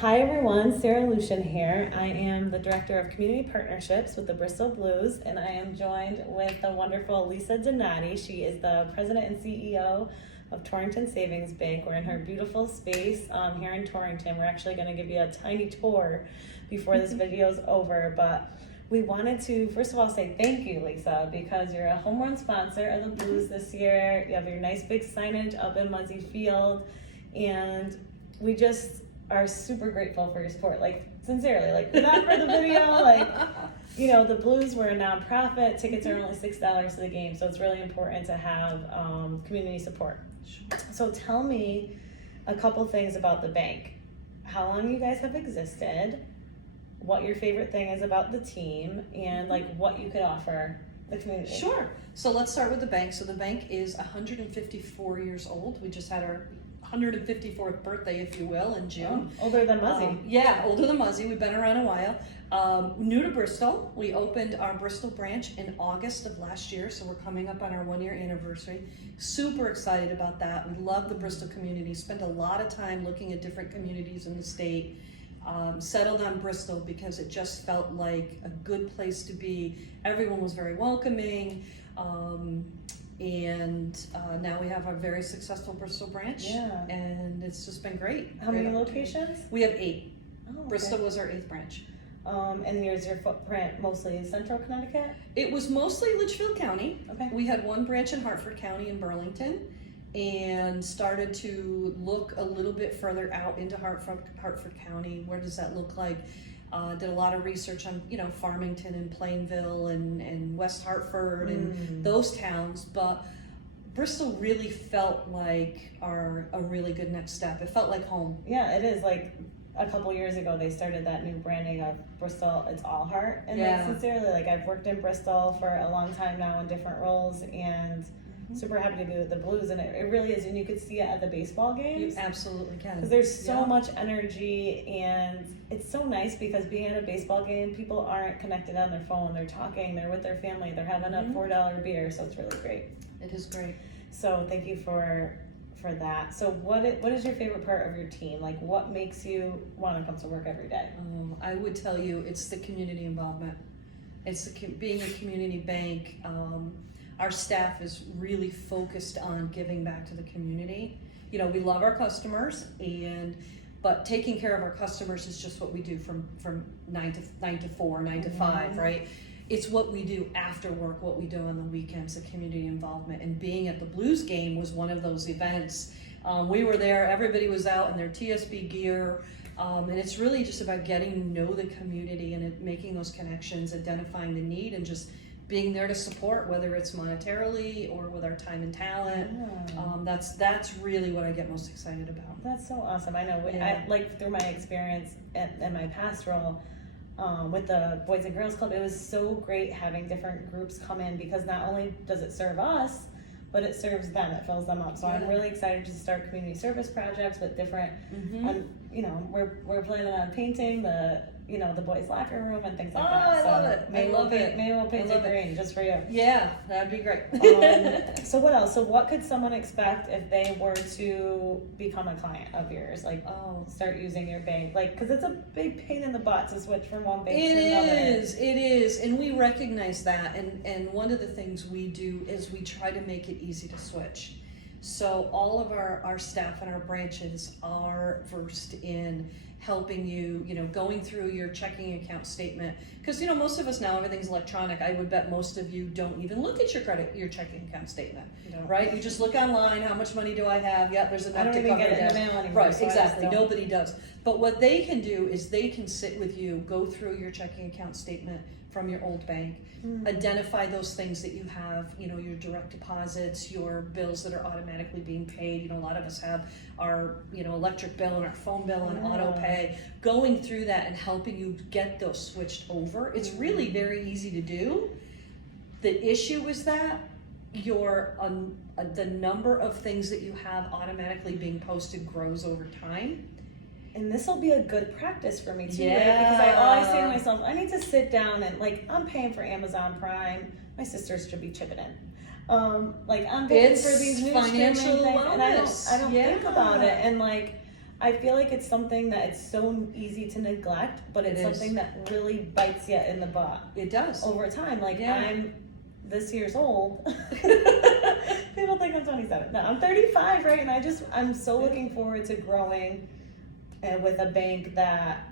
Hi everyone, Sarah Lucian here. I am the Director of Community Partnerships with the Bristol Blues, and I am joined with the wonderful Lesa Vanotti. She is the President and CEO of Torrington Savings Bank. We're in her beautiful space here in Torrington. We're actually going to give you a tiny tour before this video is over, but we wanted to first of all say thank you, Lesa, because you're a home run sponsor of the Blues this year. You have your nice big signage up in Muzzy Field, and we just are super grateful for your support. Like, sincerely, like, not for the video, like, you know, the Blues were a nonprofit. Tickets are only $6 to the game, so it's really important to have community support. So tell me a couple things about the bank. How long you guys have existed, what your favorite thing is about the team, and like what you could offer the community. Sure. So let's start with the bank. So the bank is 154 years old. We just had our 154th birthday, if you will, in June. Oh, older than Muzzy. Yeah, older than Muzzy. We've been around a while. New to Bristol. We opened our Bristol branch in August of last year, so we're coming up on our 1-year anniversary. Super excited about that. We love the Bristol community. Spend a lot of time looking at different communities in the state. Settled on Bristol because it just felt like a good place to be. Everyone was very welcoming. And now we have a very successful Bristol branch, and it's just been great. How many locations? We have 8. Oh, okay. Bristol was our 8th branch. And here's your footprint mostly Central Connecticut? It was mostly Litchfield County. Okay. We had 1 branch in Hartford County in Burlington, and started to look a little bit further out into Hartford County. Where does that look like? Did a lot of research on, Farmington and Plainville and West Hartford and those towns, but Bristol really felt like a really good next step. It felt like home. Yeah, it is. Like a couple years ago, they started that new branding of Bristol, it's all heart. And like, sincerely, like, I've worked in Bristol for a long time now in different roles, and super happy to be with the Blues, and it really is, and you could see it at the baseball games. You absolutely can. Because there's so much energy, and it's so nice because being at a baseball game, people aren't connected on their phone. They're talking, they're with their family, they're having a $4 beer, so it's really great. It is great. So thank you for that. So what is your favorite part of your team? Like, what makes you want to come to work every day? I would tell you it's the community involvement. It's being a community bank. Our staff is really focused on giving back to the community. We love our customers, but taking care of our customers is just what we do from 9 to 4, 9 to 5, right? It's what we do after work, what we do on the weekends, the community involvement. And being at the Blues game was one of those events. We were there, everybody was out in their TSB gear, and it's really just about getting to know the community and making those connections, identifying the need, and just being there to support, whether it's monetarily or with our time and talent. That's really what I get most excited about. That's so awesome. I know, I, like, through my experience in my past role with the Boys and Girls Club, it was so great having different groups come in, because not only does it serve us, but it serves them, it fills them up. So I'm really excited to start community service projects with different, we're planning on painting the boys' locker room and things like that. I love it. Maybe we'll paint it green just for you. Yeah, that'd be great. So what else? So what could someone expect if they were to become a client of yours? Like, start using your bank? Like, because it's a big pain in the butt to switch from one bank to another. It is, and we recognize that. And one of the things we do is we try to make it easy to switch. So all of our staff and our branches are versed in helping you, going through your checking account statement. Because, most of us now, everything's electronic. I would bet most of you don't even look at your checking account statement, right? You just look online, how much money do I have? Yeah, there's enough to cover it. Right, so exactly. Nobody does. But what they can do is they can sit with you, go through your checking account statement from your old bank, identify those things that you have, your direct deposits, your bills that are automatically being paid. A lot of us have our, electric bill and our phone bill on auto pay. Going through that and helping you get those switched over. It's really very easy to do. The issue is that the number of things that you have automatically being posted grows over time. And this will be a good practice for me too, right? Because I always say to myself, I need to sit down and, like, I'm paying for Amazon Prime. My sisters should be chipping in. Like, I'm paying for these new financial streaming things, and I don't wellness. think about it. And, like, I feel like it's something that it's so easy to neglect, but it's something that really bites you in the butt. It does. Over time. Like, Yeah. I'm this year's old. People think I'm 27. No, I'm 35, right? And I'm so looking forward to growing with a bank that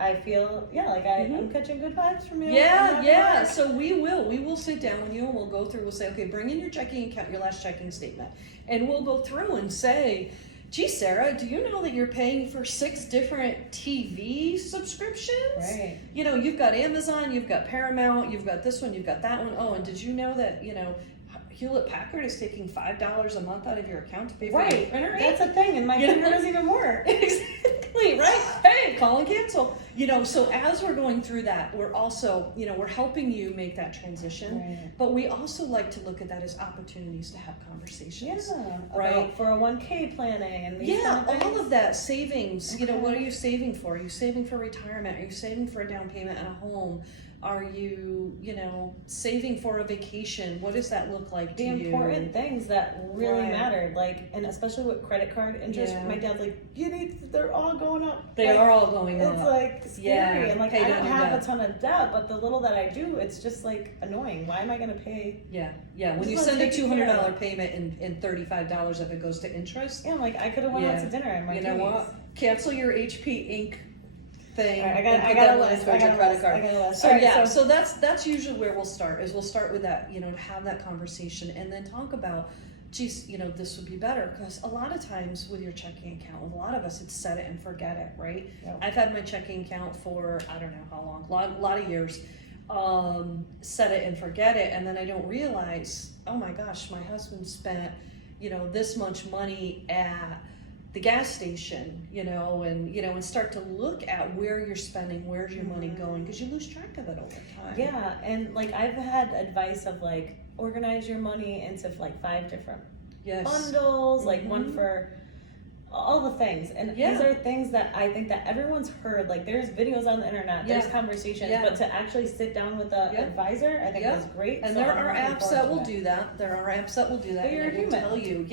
I feel, I'm catching good vibes from you. Yeah. So we will sit down with you and we'll go through, we'll say, okay, bring in your checking account, your last checking statement. And we'll go through and say, gee, Sarah, do you know that you're paying for 6 different TV subscriptions? Right. You know, you've got Amazon, you've got Paramount, you've got this one, you've got that one. Oh, and did you know that, Hewlett Packard is taking $5 a month out of your account to pay for your printer? That's a thing, and my printer doesn't even work. Exactly, right? Hey, call and cancel. So as we're going through that, we're also, we're helping you make that transition. Right. But we also like to look at that as opportunities to have conversations. Yeah, right? About 401k planning and these kind of things. All of that savings. What are you saving for? Are you saving for retirement? Are you saving for a down payment on a home? Are you, saving for a vacation? What does that look like to you? The important things that really mattered, and especially with credit card interest. Yeah. My dad's like, they're all going up. They are all going up. It's scary, and I don't have debt. a ton of debt, but the little that I do, it's just annoying. Why am I going to pay? Yeah. When you send a $200 payment and $35 if it goes to interest. Yeah, I could have went out to dinner in my 20s. You know what? Cancel your HP Inc. thing. Right, I got a list. I got a list. So that's usually where we'll start. We'll start with that. To have that conversation and then talk about, geez, this would be better, because a lot of times with your checking account, with a lot of us, it's set it and forget it, right? Yep. I've had my checking account for I don't know how long, a lot of years. Set it and forget it, and then I don't realize, oh my gosh, my husband spent this much money at the gas station, and start to look at where you're spending, where's your money going, because you lose track of it over time. Yeah, and I've had advice of organize your money into 5 different bundles, one for all the things, and these are things that I think that everyone's heard. There's videos on the internet, there's conversations, but to actually sit down with an advisor, I think is great. And there are apps that will do that. But you're human. Tell you,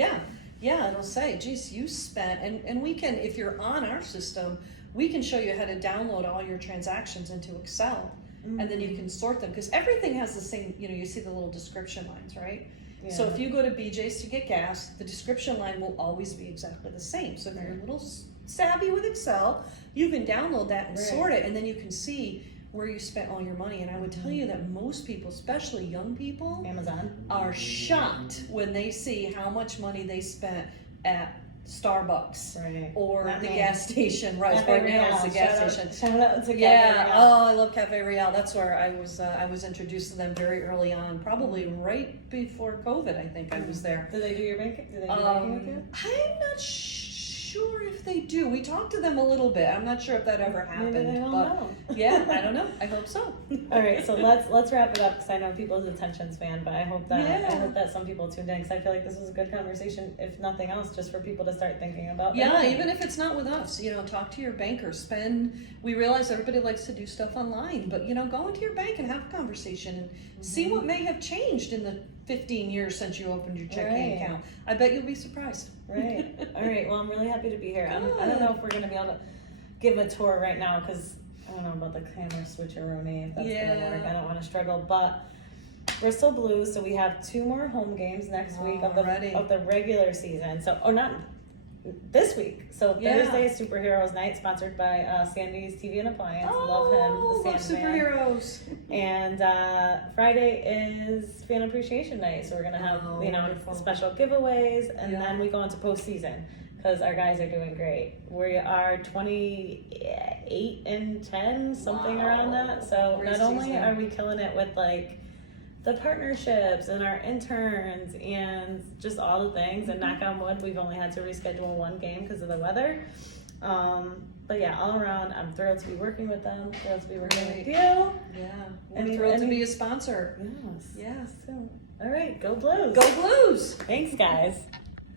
it'll say, geez, you spent, and we can, if you're on our system, we can show you how to download all your transactions into Excel, and then you can sort them, because everything has the same, you see the little description lines, right? Yeah. So if you go to BJ's to get gas, the description line will always be exactly the same. So if you're a little savvy with Excel, you can download that and sort it, and then you can see where you spent all your money. And I would tell you that most people, especially young people, Amazon, are shocked when they see how much money they spent at Starbucks or the gas station. Right now it's the gas station. Shout out to Cafe Real. Oh, I love Cafe Real. That's where I was introduced to them very early on, probably right before COVID. I think I was there. Do they do your banking? Do they do banking with you? I'm not sure if they do. We talked to them a little bit. I'm not sure if that ever happened. Maybe they don't know. Yeah, I don't know. I hope so. All right, so let's wrap it up, because I know people's attention span, but I hope that some people tuned in, because I feel like this was a good conversation, if nothing else, just for people to start thinking about. Yeah, even if it's not with us, talk to your banker. We realize everybody likes to do stuff online, but go into your bank and have a conversation and see what may have changed in the 15 years since you opened your checking account. I bet you'll be surprised. Right. All right. Well, I'm really happy to be here. I don't know if we're going to be able to give a tour right now, because I don't know about the camera switcheroo, if that's going to work. I don't want to struggle, but Bristol Blues. So we have 2 more home games next week of the regular season. So, not this week. So Thursday is Superheroes Night, sponsored by Sandy's TV and Appliance. Love him, the Sandman. Superheroes. And Friday is Fan Appreciation Night, so we're gonna have special giveaways, and then we go into postseason, because our guys are doing great. We are 28-10, something around that. So Great not only season. are we killing it with the partnerships and our interns and just all the things, and knock on wood, we've only had to reschedule 1 game because of the weather. But yeah, all around, I'm thrilled to be working with them, thrilled to be working with you. Yeah, we're thrilled to be a sponsor. Yes. So, all right, go Blues. Go Blues! Thanks, guys.